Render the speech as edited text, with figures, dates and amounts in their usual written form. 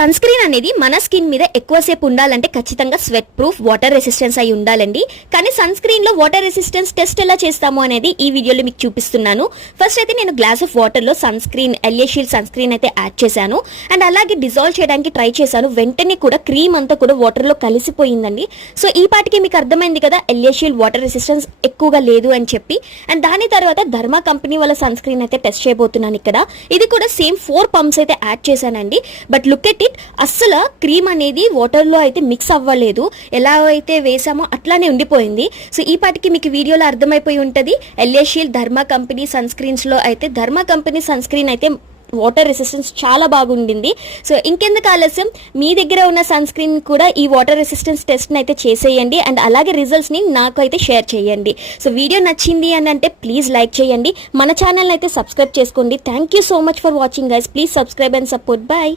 Sun screen అనేది మన skin మీద ఎక్కువసేపు ఉండాలంటే ఖచ్చితంగా స్వెట్ ప్రూఫ్, వాటర్ రెసిస్టెన్స్ అయి ఉండాలండి. కానీ సన్ స్క్రీన్ లో వాటర్ రెసిస్టెన్స్ టెస్ట్ ఎలా చేస్తాము అనేది ఈ వీడియోలో మీకు చూపిస్తున్నాను. ఫస్ట్ అయితే నేను గ్లాస్ ఆఫ్ వాటర్ లో sunscreen, La Shield sunscreen అయితే యాడ్ చేశాను. అండ్ అలాగే డిజాల్వ్ చేయడానికి ట్రై చేశాను. వెంటనే కూడా క్రీమ్ అంతా కూడా వాటర్ లో కలిసిపోయిందండి. సో ఈ పాటికి మీకు అర్థమైంది కదా ఎల్ఏ షీల్డ్ వాటర్ రెసిస్టెన్స్ ఎక్కువగా లేదు అని చెప్పి. అండ్ దాని తర్వాత ధర్మా కంపెనీ వాళ్ళ సన్ స్క్రీన్ అయితే టెస్ట్ చేయబోతున్నాను ఇక్కడ. ఇది కూడా సేమ్ 4 పంప్స్ అయితే యాడ్ చేశానండి. బట్ లుక్ ఎట్ ఇట్, అస్సలు క్రీమ్ అనేది వాటర్ లో అయితే మిక్స్ అవ్వలేదు. ఎలా అయితే వేసామో అట్లానే ఉండిపోయింది. సో ఈ పాటికి మీకు వీడియోలో అర్థమైపోయి ఉంటుంది. ఎల్ఏ షీల్డ్, ధర్మా కంపెనీ సన్ స్క్రీన్స్ లో అయితే ధర్మా కంపెనీ సన్ స్క్రీన్ అయితే వాటర్ రెసిస్టెన్స్ చాలా బాగుండింది. సో ఇంకెందుకు ఆలస్యం, మీ దగ్గర ఉన్న సన్ స్క్రీన్ కూడా ఈ వాటర్ రెసిస్టెన్స్ టెస్ట్ అయితే చేసేయండి. అండ్ అలాగే రిజల్ట్స్ ని నాకు అయితే షేర్ చేయండి. సో వీడియో నచ్చింది అని అంటే ప్లీజ్ లైక్ చేయండి, మన ఛానల్ అయితే సబ్స్క్రైబ్ చేసుకోండి. Thank you so much for watching guys. Please subscribe and support. Bye.